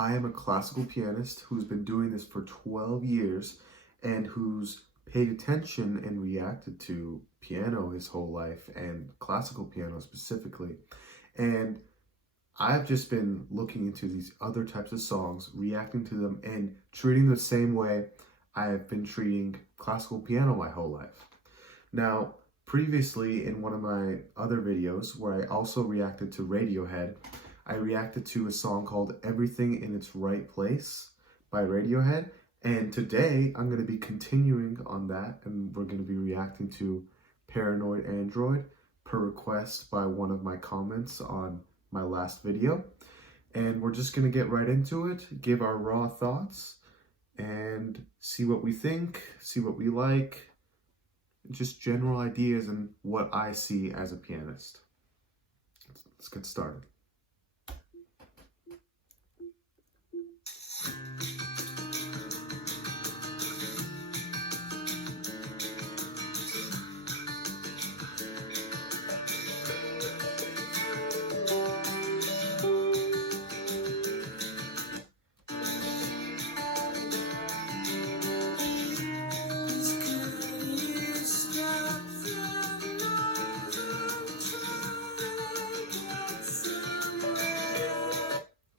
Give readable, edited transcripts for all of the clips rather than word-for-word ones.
I am a classical pianist who's been doing this for 12 years and who's paid attention and reacted to piano his whole life, and classical piano specifically. And I've just been looking into these other types of songs, reacting to them, and treating them the same way I have been treating classical piano my whole life. Now, previously in one of my other videos where I also reacted to RadioHead, I reacted to a song called Everything in Its Right Place by RadioHead. And today I'm going to be continuing on that, and we're going to be reacting to Paranoid Android per request by one of my comments on my last video. And we're just going to get right into it, give our raw thoughts, and see what we think, see what we like, just general ideas and what I see as a pianist. Let's get started.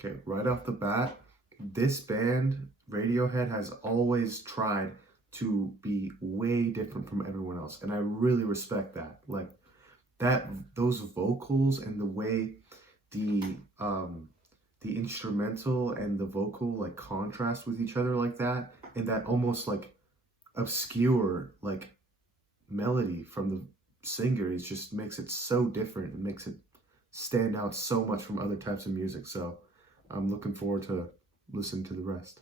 Okay, right off the bat, this band, RadioHead, has always tried to be way different from everyone else, and I really respect that. Like that, those vocals and the way the instrumental and the vocal like contrast with each other like that, and that almost like obscure like melody from the singer, it just makes it so different. It makes it stand out so much from other types of music. So I'm looking forward to listening to the rest.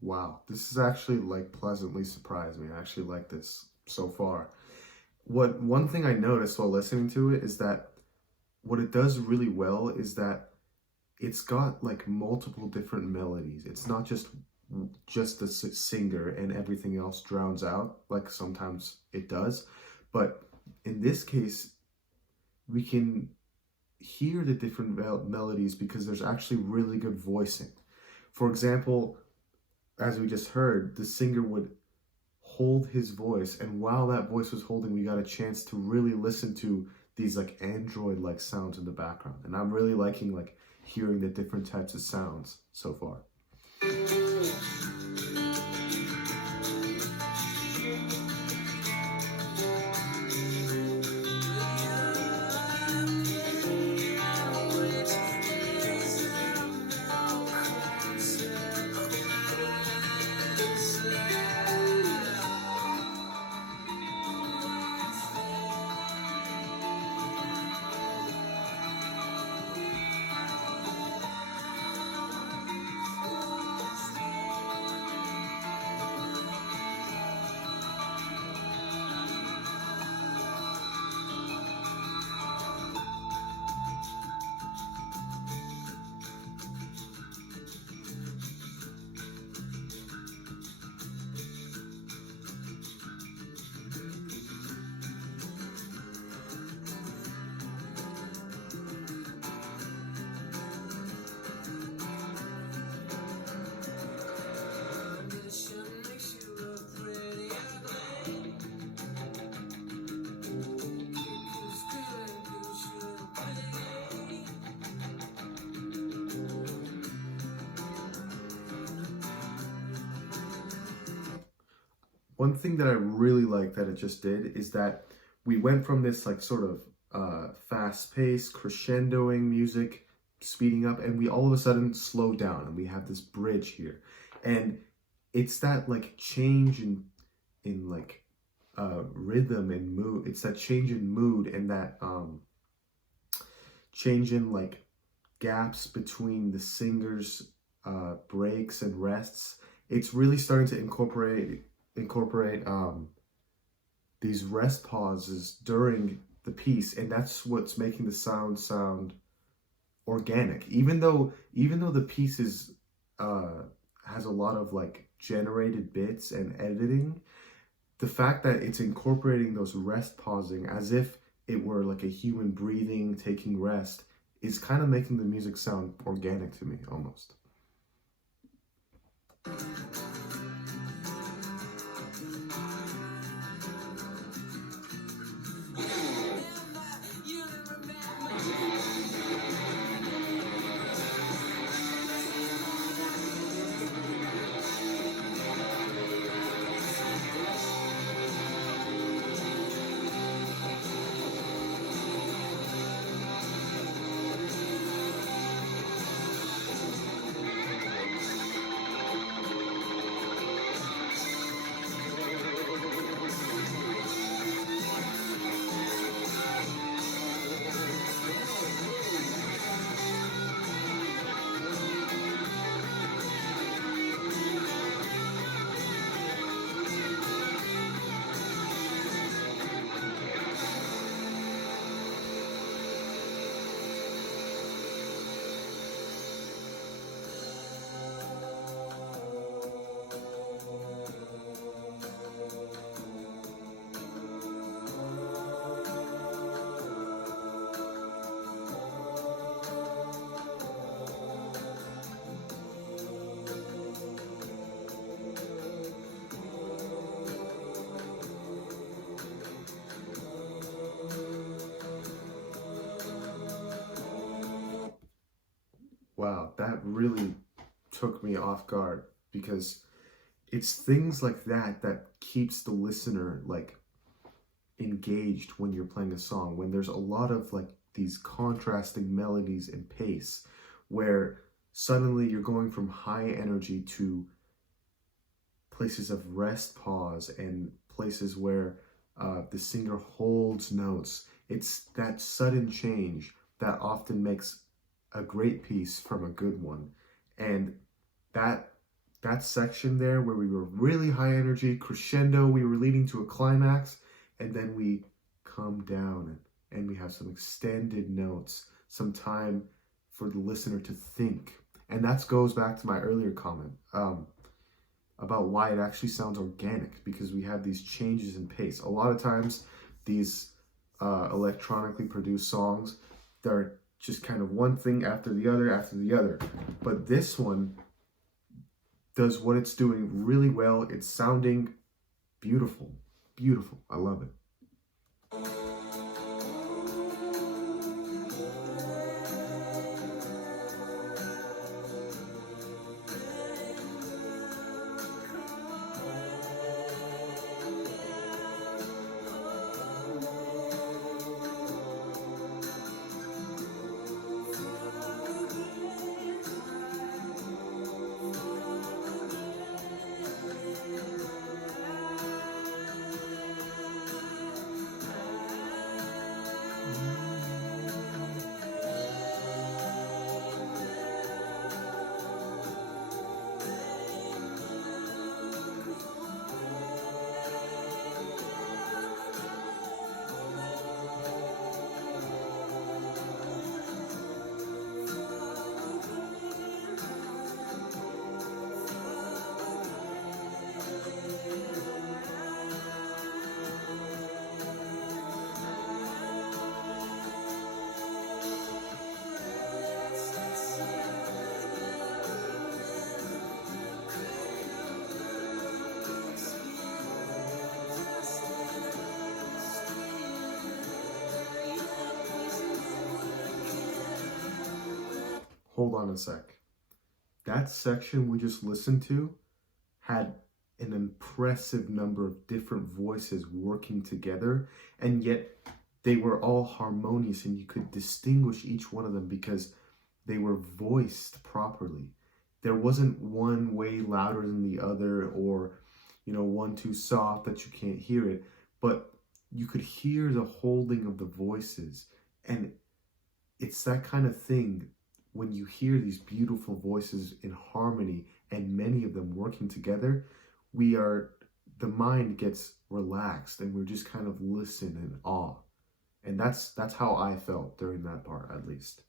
Wow, this is actually like pleasantly surprised me. I actually like this so far. One thing I noticed while listening to it is that what it does really well is that it's got like multiple different melodies. It's not just the singer and everything else drowns out like sometimes it does. But in this case, we can hear the different melodies because there's actually really good voicing. For example, as we just heard, the singer would hold his voice, and while that voice was holding, we got a chance to really listen to these like android-like sounds in the background. And I'm really liking like hearing the different types of sounds so far. One thing that I really like that it just did is that we went from this like sort of fast-paced crescendoing music, speeding up, and we all of a sudden slow down, and we have this bridge here. And it's that like change in like rhythm and mood. It's that change in mood and that change in like gaps between the singer's breaks and rests. It's really starting to incorporate these rest pauses during the piece, and that's what's making the sound organic. Even though the piece is has a lot of like generated bits and editing, the fact that it's incorporating those rest pausing as if it were like a human breathing, taking rest, is kind of making the music sound organic to me almost. Wow, that really took me off guard, because it's things like that that keeps the listener like engaged when you're playing a song, when there's a lot of like these contrasting melodies and pace, where suddenly you're going from high energy to places of rest pause and places where the singer holds notes. It's that sudden change that often makes a great piece from a good one. And that section there where we were really high energy, crescendo, we were leading to a climax, and then we come down and we have some extended notes, some time for the listener to think. And that goes back to my earlier comment about why it actually sounds organic, because we have these changes in pace. A lot of times these electronically produced songs, they're just kind of one thing after the other. But this one does what it's doing really well. It's sounding beautiful. Beautiful. I love it. Hold on a sec. That section we just listened to had an impressive number of different voices working together, and yet they were all harmonious, and you could distinguish each one of them because they were voiced properly. There wasn't one way louder than the other, or one too soft that you can't hear it, but you could hear the holding of the voices. And it's that kind of thing when you hear these beautiful voices in harmony and many of them working together, the mind gets relaxed and we're just kind of listen in awe. And that's how I felt during that part, at least.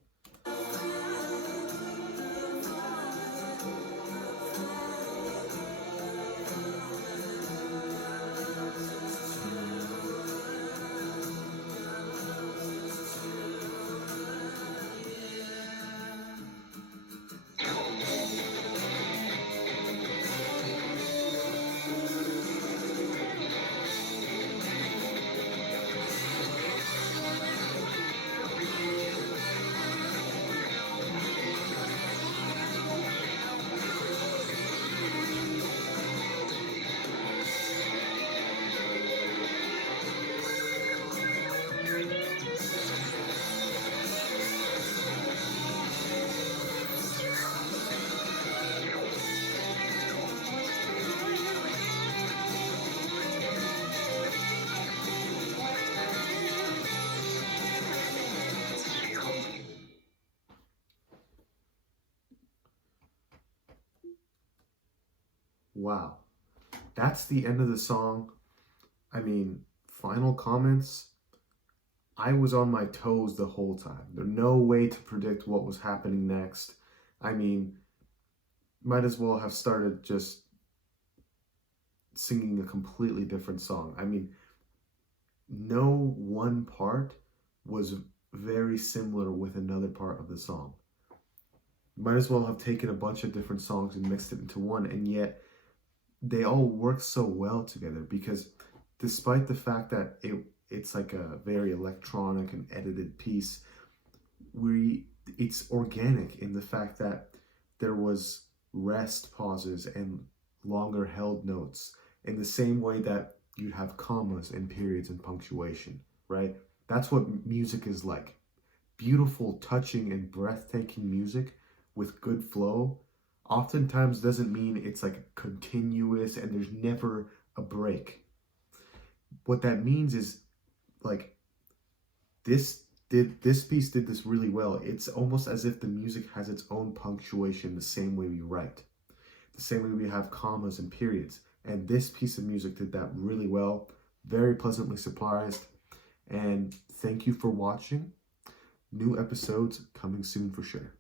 Wow. That's the end of the song. I mean, final comments. I was on my toes the whole time. There's no way to predict what was happening next. I mean, might as well have started just singing a completely different song. I mean, no one part was very similar with another part of the song. Might as well have taken a bunch of different songs and mixed it into one, and yet they all work so well together because despite the fact that it's like a very electronic and edited piece, it's organic in the fact that there was rest pauses and longer held notes in the same way that you'd have commas and periods and punctuation, right? That's what music is like. Beautiful, touching, and breathtaking music with good flow oftentimes doesn't mean it's like continuous and there's never a break. What that means is like this piece did this really well. It's almost as if the music has its own punctuation the same way we write, the same way we have commas and periods. And this piece of music did that really well. Very pleasantly surprised. And thank you for watching. New episodes coming soon for sure.